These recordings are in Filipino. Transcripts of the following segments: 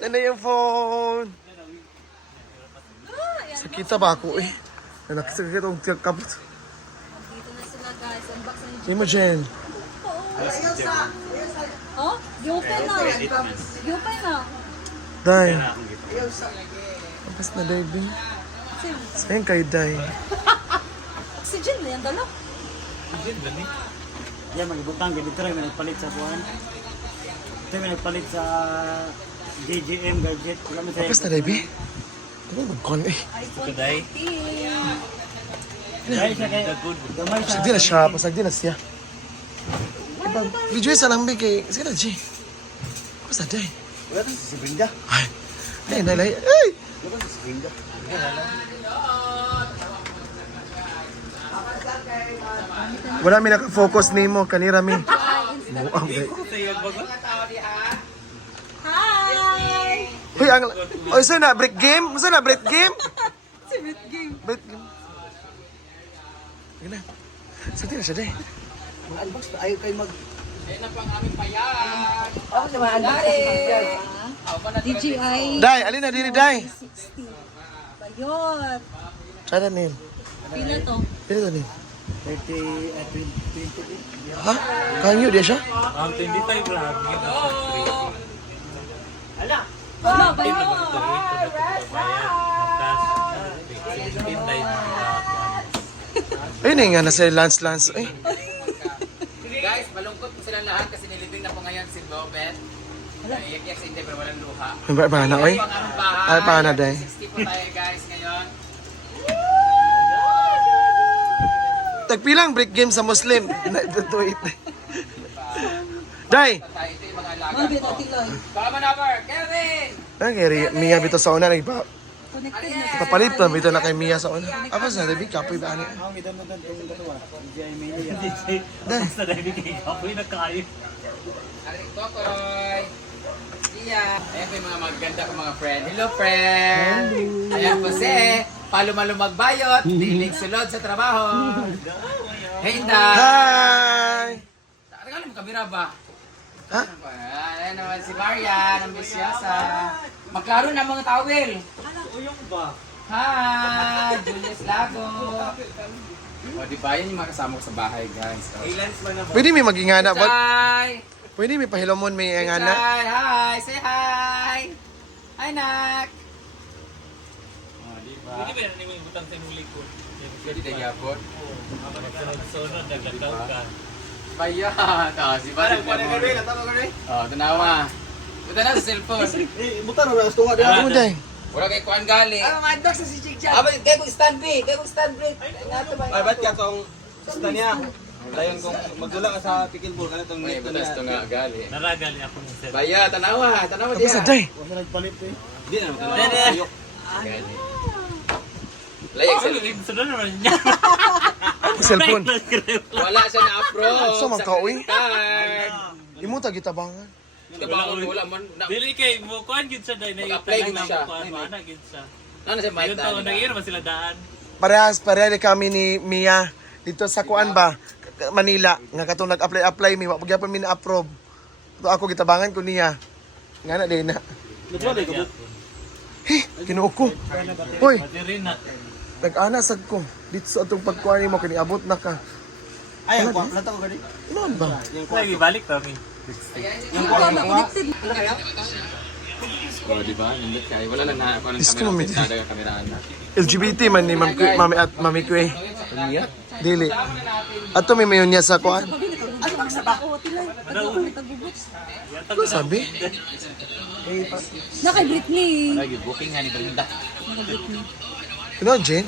Nanay yung phone. Sakita ba ako eh? Nakasakit akong kapot. Dito na sila guys. Unbox na yung Hindi mo, Jen. Oh? Yupen na. Yupen na. Day. Tapos na, Day. Sayang kayo, Day. Oxygen na yan, dala. Yan, mag-ibutang. Ganito rin, may nagpalit sa buwan. Ito may nagpalit sa JGM gadget. Tapos na, Day. Ano mag-con eh? iPhone 14. Dahil siya kay gamay sa... Pasagdi na siya, pasagdi na siya. Video sa lang kay... Sige na, G. Tapos na, Day. Wala ito si Brenda. Ay! Ay, nalay. Ay! Wala ito si Brenda. Wala mi naka-focus nimo kanira mi. Muang day. Hi! Hoy ang oy sa na break game? Sa na break game? Si Brit Game. Break game. Gina. Sa tira siya day. Mag-unbox na ayaw kayo mag... DJI Day, alin na diri day. 60. Bayot. Sada nin. Pila to? Pili to nin. 20. Ha? Kanyo dia siya? Ang 25 lang. Wala, Ay, bayot. Ayun nga na si Lance. Ay. Guys, malungkot po silang lahat kasi nilibing na po ngayon si Bobet. Iyak-iyak si Inte pero walang luha. Ba na oy. Ito ang aming bahay. Ay pa na day. 60 po tayo guys ngayon. Tagpilang break game sa Muslim. Tuit. Day. Tayo ito yung mga alaga Mabit ko. at tiloy. Baka manabar, Kevin! Ang kay Mia bito sa una nagpa Connected na. papalit pa bito na kay Mia sa una. Apa sa David kapoy ba ani? Ako, kita mo doon yung dalawa. DJI Mania. Day. Sa dahil kay Kapoy na kayo. Aling Tokoy! Iya! Ayan po yung mga maganda ko mga friend. Hello friend! Ayan po si Palumagbayot, dilig sulod sa trabaho. Hey Inday! Hi. Tagal mo kamera ba? Ha? Ayan naman si Marian, ang bisyosa. Magkaroon ng mga towel. Uyong ba? Hi! Julius Lago. O, di ba? Yan yung mga kasama ko sa bahay, guys. O. Pwede may magingana ba? Hi! Pwede may pahilomon may ingana. Hi! Hi! Say hi! Hi, Nak! Hindi ba yan yung butang sa muli ko? Pwede tayo yapon. Sunod, naglagaw ka. Bayan! O, si Barang. O, tanawa. Ito na sa cellphone. Buta na gusto nga Ano day? Wala kay kuan gali. ma-unbox na si Chicha. Ah, kaya kong stand break. Kaya kong stand break. Ay, ba't ka tong stand niya? Dayon kung magdula ka sa pickleball, ano tong May nito butas to nga niya? gali. Naragali ako ng cell. Baya, tanawa. Tanawa Tapos sa diya. day. Huwag na nagpalit eh. Di na, Dede. Gali. Layag sa Sunod naman niya. Cellphone. wala siya na-approve So, man sa ka, uy? card. Imo ta gitabangan. Wala man. Dili kay mo kuan gid sa day na Mag-apply iutang gid na siya. kuan ana gid sa. Ano siya may Yung taon nag-iiro ba sila daan? Pareha kami ni Mia dito sa kuan ba? Manila nga katong nag-apply mi wa pagyapon mi na-approve. To ako gitabangan ko niya. Ngana din na. Nagwala ka ba? Kinuo ko. Hoy, Pati rin na. nag-ana sad ko. Dito sa atong pagkuan mo kini abot na ka. Ay, ako, lata ko gani. Ano ba? Lagi balik pa mi. Connected. Oh, di ba? Nindot kayo. Wala lang na ako ng Diyos ko, kamera. mami. Pintada ka kameraan na. LGBT man ni Mami at Mami Kwe. Dili. Ato may mayon niya sa kuan. Unbox na ba? O, tiloy. Tagubuts. Ano sabi? Na kay Britney. Lagi, booking nga ni Brenda. Ano, Jen?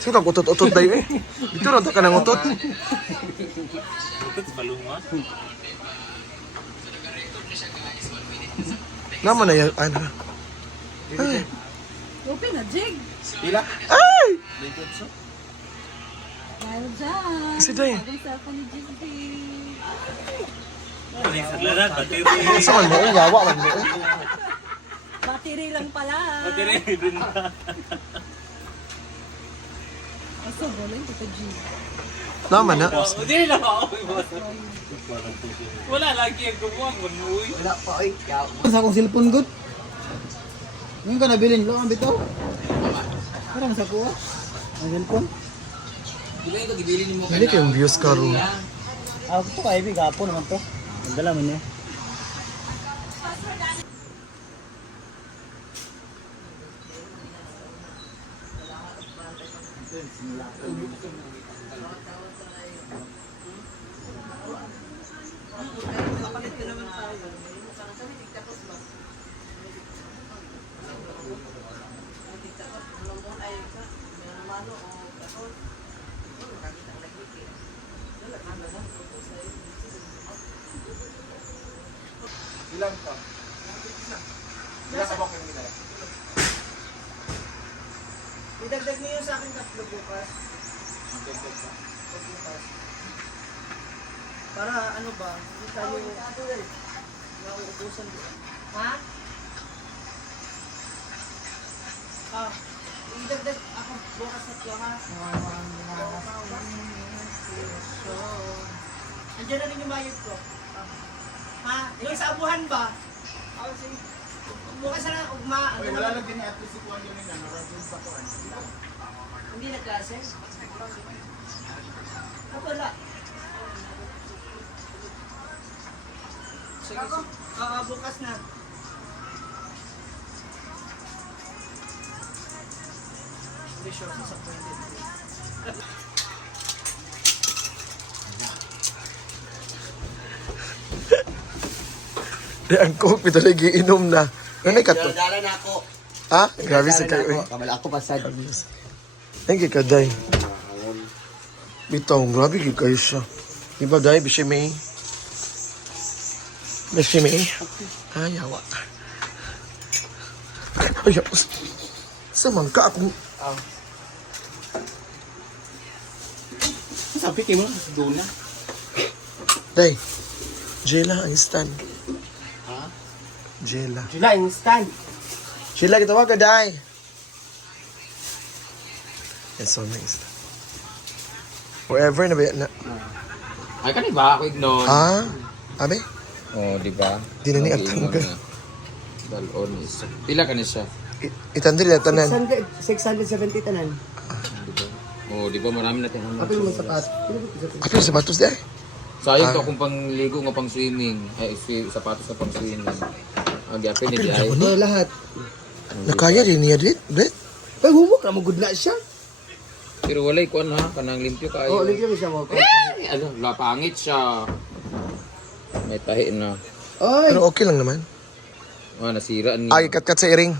Sige kang utot-utot dayo eh. Dito rin ka ng utot. Bukod sa palunga. Naman na yan, ano. Ay! Open na, Jig. Pila? Ay! Dahil dyan. Si Day. Bagong cellphone ni Jig. Balik sa laran, battery. Sa man mo, yawa man mo. Battery lang pala. Battery din na. Aso, boling ko Jig. Naman na. Hindi na ako. Wala lagi ang gumawa. Manuwi. Wala pa, oy. Sa akong cellphone good. Ngayon ka nabilin. Lo, ang bitaw. Parang sa kuha. Ang cellphone. Di ba yung kagibili ni mo Hindi kayong views karon. Ako to kay Ibig. Gapo naman to. Nagdala man niya. Ilan to? Ilan sa bokeh nila? Idagdag niyo sa akin tatlo bukas. Para ano ba? Hindi tayo nauubusan doon. Ha? Ah, idagdag ako bukas tatlo ha. Andiyan na rin yung mayod ko. Ha? Yung sa abuhan ba? Oh, sige. Bukas na ugma. Oy, wala lang din at least kuan yun na naradun sa kuan. Hindi na klase? Wala. Sige, bukas na. Hindi sure sa pwede. Di ang coke ito lagi inom na. Nanay ka to. Dala na ako. Ha? Grabe sa kayo. Eh. Kamala ako pasad. Thank you, Kaday. Bitaw, grabe kayo siya. Diba, Day? Bishi May? Bishi May? Ay, yawa. Ay, yawa. Samang ka akong... Sabi kayo mo, doon na. Day, Jela, instant. Ha? Jela. Jula, instant. Jela, kitawa ka, Day. It's so nice. Forever na ba yan? Ay, kanina ba ako ignon? Ah? Abe? Oo, di ba? Di na ni atang ka. Dalon is. Pila ka na siya? Itandri na tanan. 670 tanan. Oo, di ba marami natin ang Kapil mo sapat. Ato yung sapatos, Day? Sayang to kung pangligo nga pang swimming. Ay, sapatos na pang swimming. Ang gapin ni Apil Jai. ka ni? Lahat. Nakaya rin niya, Brett? Ay, humok na mo good na siya. Pero walay kuan ha, kanang limpyo kayo. Oo, ligyan mo siya mo. Ano, lapangit siya. May tahi na. Oy! Pero okay lang naman. Ah, nasira niya. Ay, kat-kat sa iring.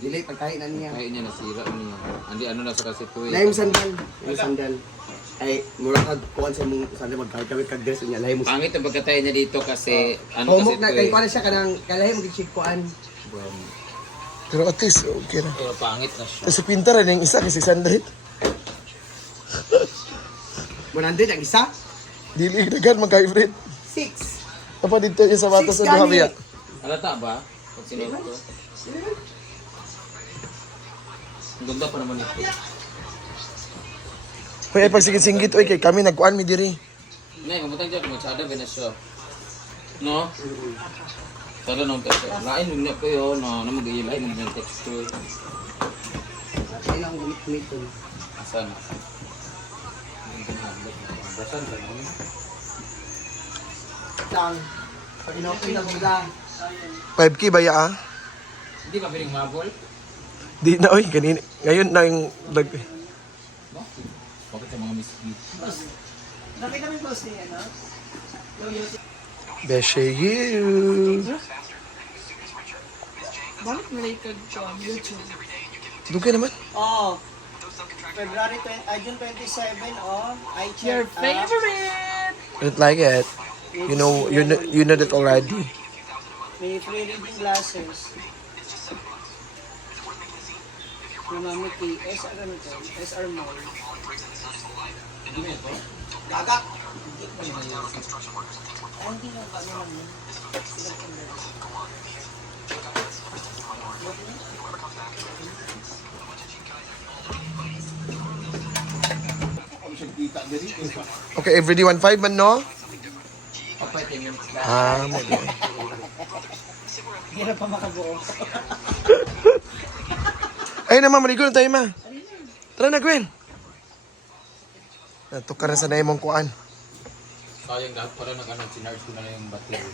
Dili, pagkain na niya. Tahi niya nasira niya. Andi ano na sa kasi to eh. Laim sandal. Laim sandal. Ay, mura kag kuan sa mong sandal magkakawit kag dress niya. Laim mo. Pangit ang pagkatayo niya dito kasi ano kasi Humok to na kay eh. kuan siya kanang kalahim mo gid kuan. Pero at least, okay na. Pero pangit na siya. Kasi pintaran yung isa kasi 600. 100 ang isa? Dili dagan magka-hybrid. 6. Apa dito yung sapatos sa duha biya. Halata ba? Pag sinuot ko. Ang ganda pa naman ito. Hoy, ay pag singgit oy kay kami nagkuan mi diri. Nay, kumutang dyan, kumatsada ba na siya? No? Sada nung texture. Lain mo na kayo, no? Na mag-iilay mo ng texture. Ay lang gumit ko. Asan? Basan ba yun? Lang. Pag inopin na buda. 5K ba ya ah? Hindi ba piling mabol? Di na oy kanina. Ngayon na yung Bakit sa mga miski? Nakita mo yung post niya, no? Beshe you. Bakit related to YouTube? Dugay naman. Oh. February 20, June 27, oh. I Your checked. favorite! I don't like it. You know that already. May free reading glasses. Mami K. SR ano to? SR Mall. Gagak! Ay, hindi yung kano lang yun. Okay, everyday 1.5 man, no? Okay, 10 minutes lang. Mo. Hindi na pa makabuo. Ay naman, maligo na tayo, ma. Tara na, Gwen. Natukar na sa na imong kuan. Sayang dahil para nag-ano, sinarge ko na lang yung battery.